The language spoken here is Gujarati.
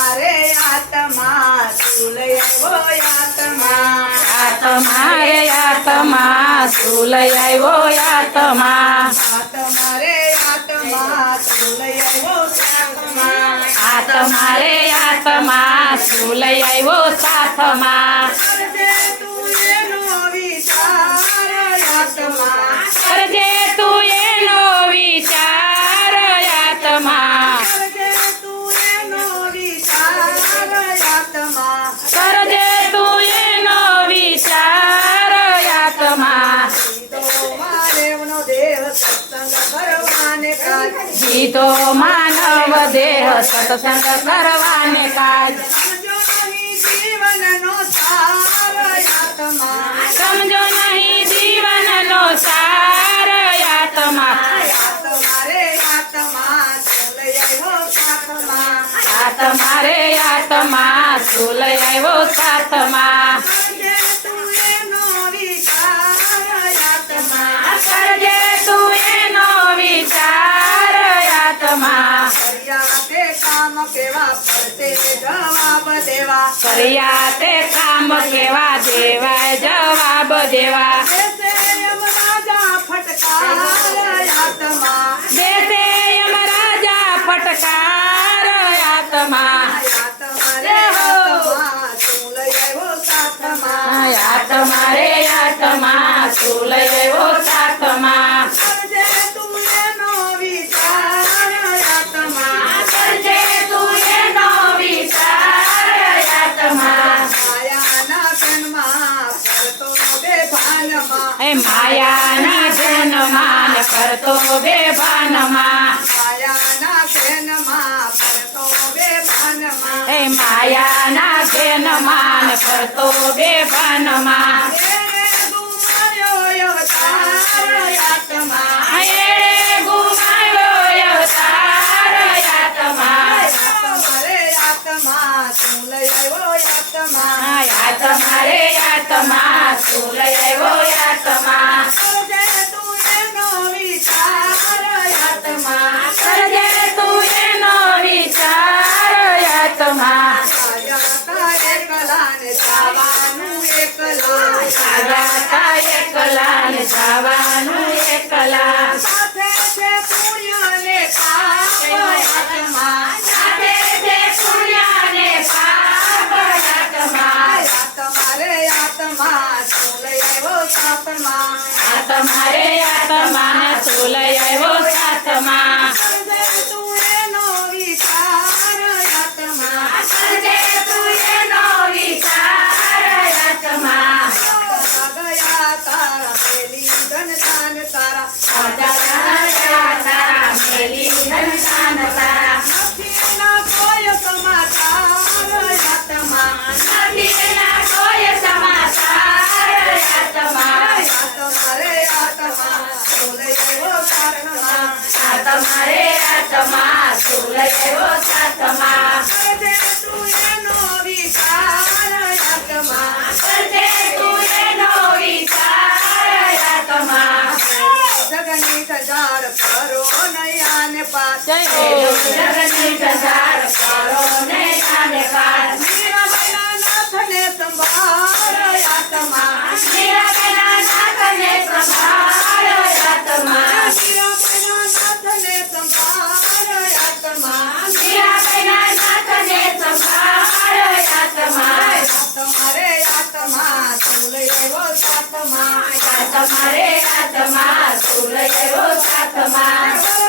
તમારે આત્મા આવ્યો આત્મા. આત્મા રે આત્મા આવ્યો આત્મા. આત્મા રે આત્મા આવ્યો આત્મા. આત્મા રે આત્મા આવ્યો સાથમાં કરજે તું એનો વિચાર આત્મા. કરજે જીતો માનવ દેહ સત્સંગ કરવાને કાજ. સમજો નહીં જીવનનો સાર આત્મા. સમજો નહીં જીવનનો સાર આત્મા. આત્મા રે આત્મા તું આવ્યો આત્મા. કામ કેવા પડતે જવાબ દેવા કર્યા તે કામ કેવા દેવા જવાબ દેવા દેશે યમરાજા ફટકાર આત્મા દેશે યમરાજા ફટકાર આત્મા આત્મા રે આત્મા તું લઈ આવ્યો માયાના જન્માન કરતો બેભાનમાં માયાના જન્મમાં ફરતો બેભાનમાં એ માયાના જન્માન કરતો બેભાનમાં તમારે ગુમાવ્યો એકલા ને જવાનું એકલા સાથે છે પુણ્ય ને પાપ આત્મા સાથે તે પુણ્યને પાપ આત્મા આત્મા રે આત્મા તું લઈ આવ્યો સાતમા આત્મા રે આત્મા ને શું લઈ આવ્યો સાથમાં કરજે તું આત્મા રે આત્મા લઈ આવ્યો સાથમાં કરજે તું એનો વિચાર આત્મા. કરજે તું એનો વિચાર આત્મા. જગની સજાર કરો નયાને પાસ. જગની સજાર કરો ને જાને પાર મીરાબાઈના નાથને સંભાળ આત્મા. આવ્યો સાતમા આત્મા રે આત્મા શું લઈ સાથમાં